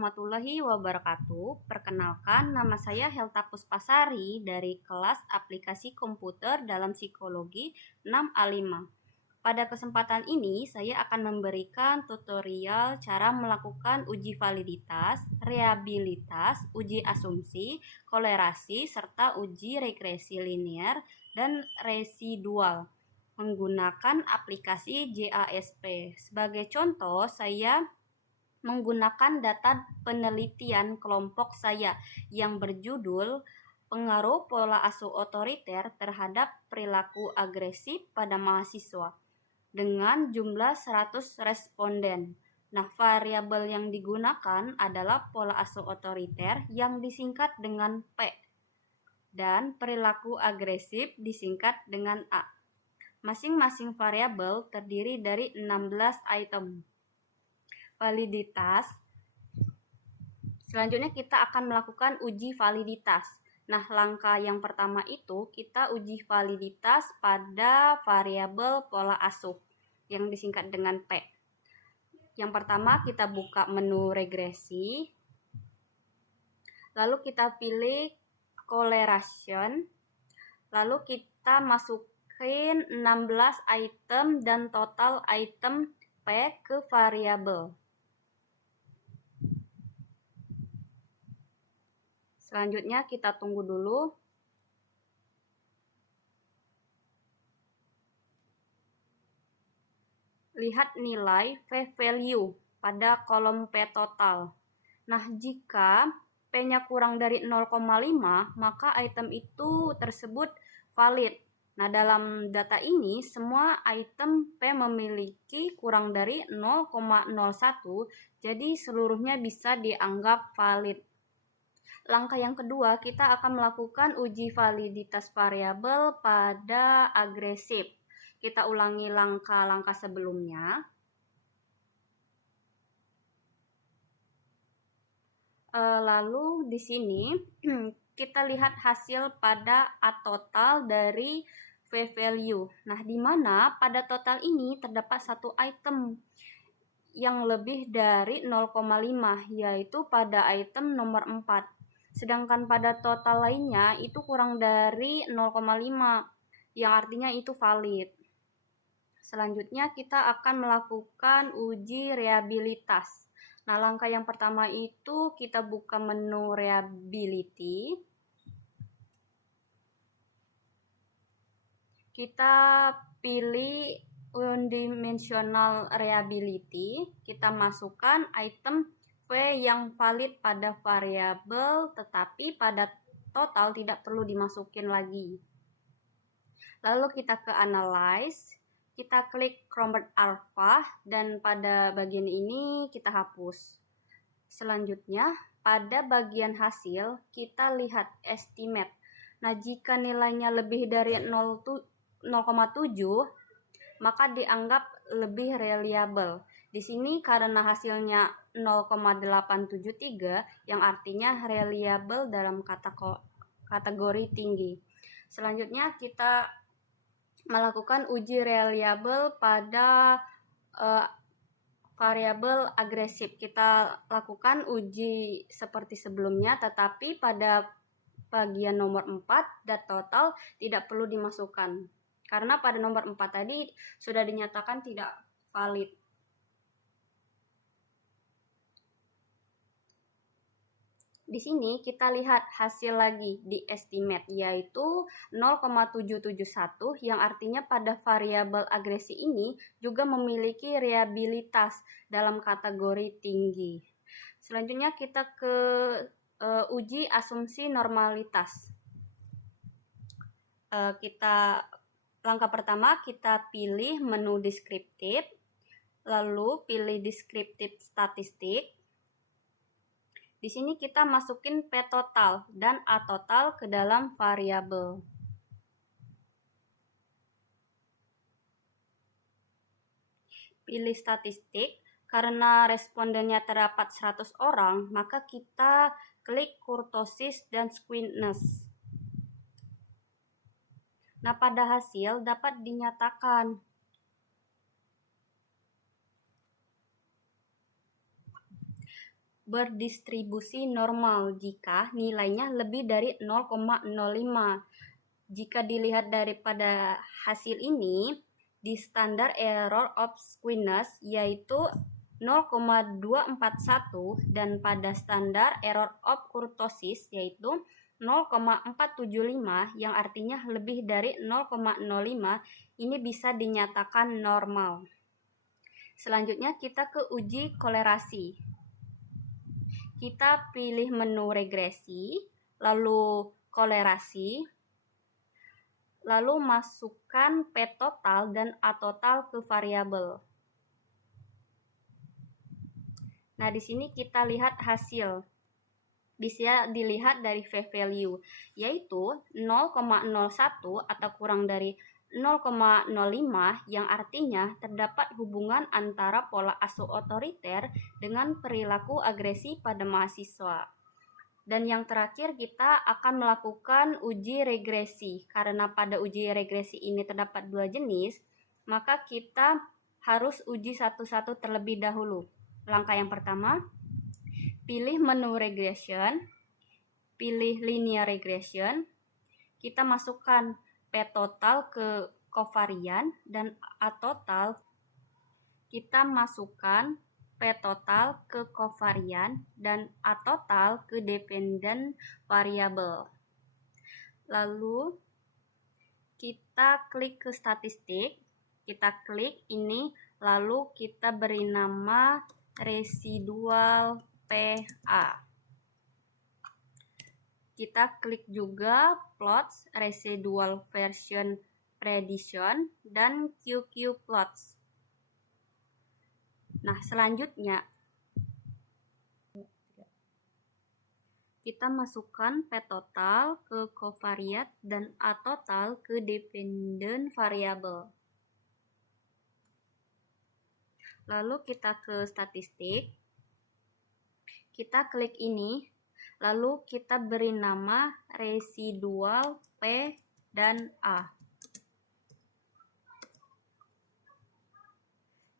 warahmatullahi wabarakatuh. Perkenalkan, nama saya Helta Puspasari dari kelas aplikasi komputer dalam psikologi 6A5. Pada kesempatan ini, saya akan memberikan tutorial cara melakukan uji validitas, reliabilitas, uji asumsi, kolerasi, serta uji regresi linear dan residual menggunakan aplikasi JASP. Sebagai contoh, saya menggunakan data penelitian kelompok saya yang berjudul Pengaruh Pola Asuh Otoriter Terhadap Perilaku Agresif pada Mahasiswa dengan jumlah 100 responden. Nah, variabel yang digunakan adalah pola asuh otoriter yang disingkat dengan P dan perilaku agresif disingkat dengan A. Masing-masing variabel terdiri dari 16 item. Validitas. Selanjutnya kita akan melakukan uji validitas. Nah, langkah yang pertama itu kita uji validitas pada variabel pola asuh yang disingkat dengan P. Yang pertama kita buka menu regresi. Lalu kita pilih correlation. Lalu kita masukin 16 item dan total item P ke variabel. Selanjutnya kita tunggu dulu. Lihat nilai p-value pada kolom P total. Nah, jika P-nya kurang dari 0,5, maka item itu tersebut valid. Nah, dalam data ini semua item P memiliki kurang dari 0,01, jadi seluruhnya bisa dianggap valid. Langkah yang kedua, kita akan melakukan uji validitas variabel pada agresif. Kita ulangi langkah-langkah sebelumnya. Lalu di sini kita lihat hasil pada A total dari p-value. Nah, di mana pada total ini terdapat satu item yang lebih dari 0,5, yaitu pada item nomor 4. Sedangkan pada total lainnya itu kurang dari 0,5, yang artinya itu valid. Selanjutnya kita akan melakukan uji reliabilitas. Nah, langkah yang pertama itu kita buka menu reliability. Kita pilih unidimensional reliability. Kita masukkan item V yang valid pada variabel, tetapi pada total tidak perlu dimasukin lagi. Lalu kita ke analyze, kita klik convert alpha, dan pada bagian ini kita hapus. Selanjutnya, pada bagian hasil, kita lihat estimate. Nah, jika nilainya lebih dari 0,7, maka dianggap lebih reliable. Di sini karena hasilnya 0,873 yang artinya reliable dalam kategori tinggi. Selanjutnya kita melakukan uji reliable pada variabel agresif. Kita lakukan uji seperti sebelumnya, tetapi pada bagian nomor 4 data total tidak perlu dimasukkan. Karena pada nomor 4 tadi sudah dinyatakan tidak valid. Di sini kita lihat hasil lagi di estimate, yaitu 0,771 yang artinya pada variabel agresi ini juga memiliki reliabilitas dalam kategori tinggi. Selanjutnya kita ke uji asumsi normalitas. Langkah pertama kita pilih menu deskriptif, lalu pilih deskriptif statistik. Di sini kita masukin P total dan A total ke dalam variabel. Pilih statistik. Karena respondennya terdapat 100 orang, maka kita klik kurtosis dan squeakiness. Nah, pada hasil dapat dinyatakan berdistribusi normal jika nilainya lebih dari 0,05. Jika dilihat daripada hasil ini, di standar error of squeeze yaitu 0,241 dan pada standar error of kurtosis yaitu 0,475 yang artinya lebih dari 0,05, ini bisa dinyatakan normal. Selanjutnya kita ke uji kolerasi. Kita pilih menu regresi, lalu kolerasi, lalu masukkan P total dan A total ke variabel. Nah, di sini kita lihat hasil. Bisa dilihat dari v-value, yaitu 0,01 atau kurang dari 0,05 yang artinya terdapat hubungan antara pola asuh otoriter dengan perilaku agresi pada mahasiswa. Dan yang terakhir kita akan melakukan uji regresi. Karena pada uji regresi ini terdapat dua jenis, maka kita harus uji satu-satu terlebih dahulu. Langkah yang pertama, pilih menu regression, pilih linear regression, kita masukkan P total ke kovarian dan A total kita masukkan P total ke kovarian dan A total ke dependent variable. Lalu kita klik ke statistik, kita klik ini, lalu kita beri nama residual PA. Kita klik juga plots, residual version prediction, dan QQ plots. Nah, selanjutnya kita masukkan P total ke covariate dan A total ke dependent variable. Lalu kita ke statistik, kita klik ini, lalu kita beri nama residual P dan A.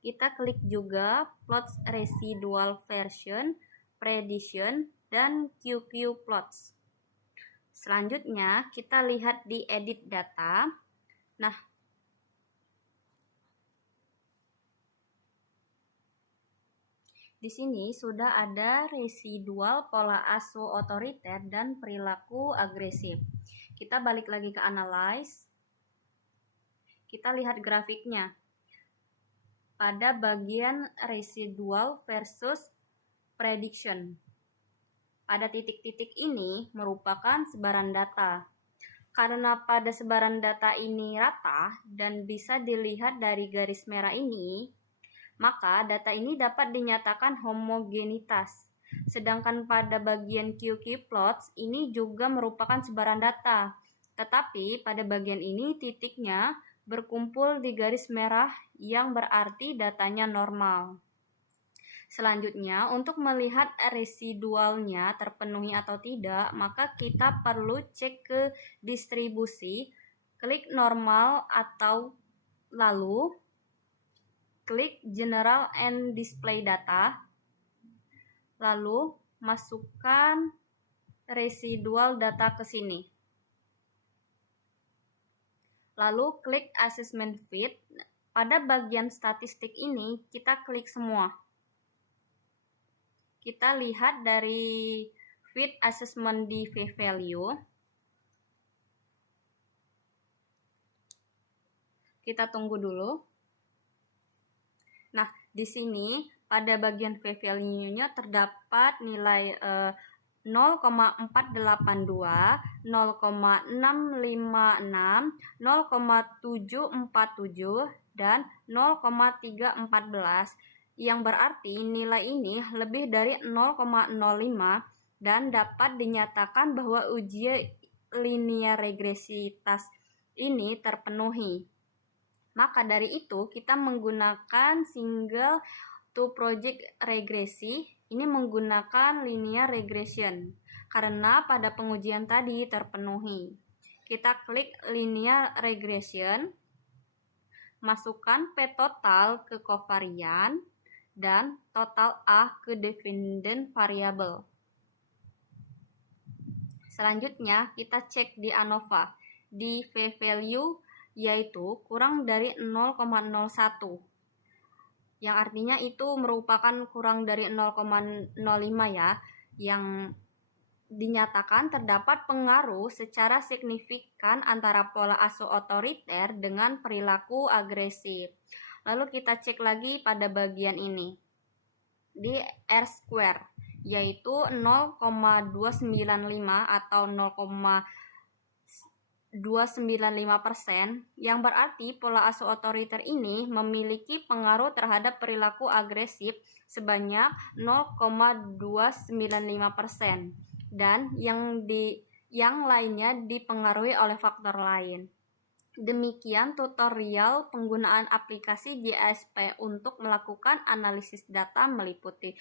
Kita klik juga plots residual version, prediction, dan QQ plots. Selanjutnya kita lihat di edit data. Nah, di sini sudah ada residual pola asuh otoriter dan perilaku agresif. Kita balik lagi ke analyze. Kita lihat grafiknya. Pada bagian residual versus prediction. Pada titik-titik ini merupakan sebaran data. Karena pada sebaran data ini rata dan bisa dilihat dari garis merah ini, maka data ini dapat dinyatakan homogenitas. Sedangkan pada bagian QQ plots ini juga merupakan sebaran data. Tetapi pada bagian ini titiknya berkumpul di garis merah yang berarti datanya normal. Selanjutnya, untuk melihat residualnya terpenuhi atau tidak, maka kita perlu cek ke distribusi, klik normal atau lalu klik General and Display Data, lalu masukkan residual data ke sini. Lalu klik Assessment Fit. Pada bagian statistik ini kita klik semua. Kita lihat dari Fit Assessment di v-value. Kita tunggu dulu. Nah, di sini pada bagian v-value-nya terdapat nilai 0,482, 0,656, 0,747, dan 0,314, yang berarti nilai ini lebih dari 0,05 dan dapat dinyatakan bahwa uji linear regresitas ini terpenuhi. Maka dari itu kita menggunakan single to project regresi, ini menggunakan linear regression karena pada pengujian tadi terpenuhi. Kita klik linear regression, masukkan P total ke kovarian dan total A ke dependent variable. Selanjutnya kita cek di ANOVA. Di v-value yaitu kurang dari 0,01, yang artinya itu merupakan kurang dari 0,05 ya, yang dinyatakan terdapat pengaruh secara signifikan antara pola asuh otoriter dengan perilaku agresif. Lalu kita cek lagi pada bagian ini di R-square, yaitu 0,295 atau 0,295%, yang berarti pola asuh otoriter ini memiliki pengaruh terhadap perilaku agresif sebanyak 0,295%, dan yang lainnya dipengaruhi oleh faktor lain. Demikian tutorial penggunaan aplikasi JASP untuk melakukan analisis data meliputi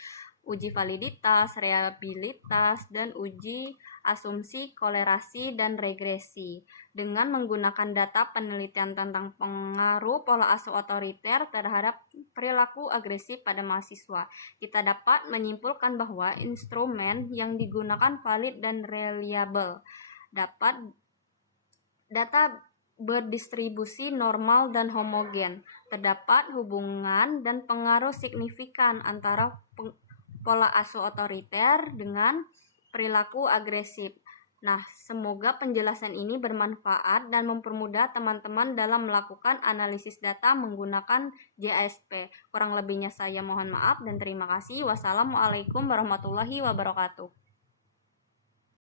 uji validitas, reliabilitas, dan uji asumsi, kolerasi, dan regresi dengan menggunakan data penelitian tentang pengaruh pola asuh otoriter terhadap perilaku agresif pada mahasiswa. Kita dapat menyimpulkan bahwa instrumen yang digunakan valid dan reliable. Data berdistribusi normal dan homogen. Terdapat hubungan dan pengaruh signifikan antara pola asuh otoriter dengan perilaku agresif. Nah, semoga penjelasan ini bermanfaat dan mempermudah teman-teman dalam melakukan analisis data menggunakan JASP. Kurang lebihnya saya mohon maaf dan terima kasih. Wassalamualaikum warahmatullahi wabarakatuh.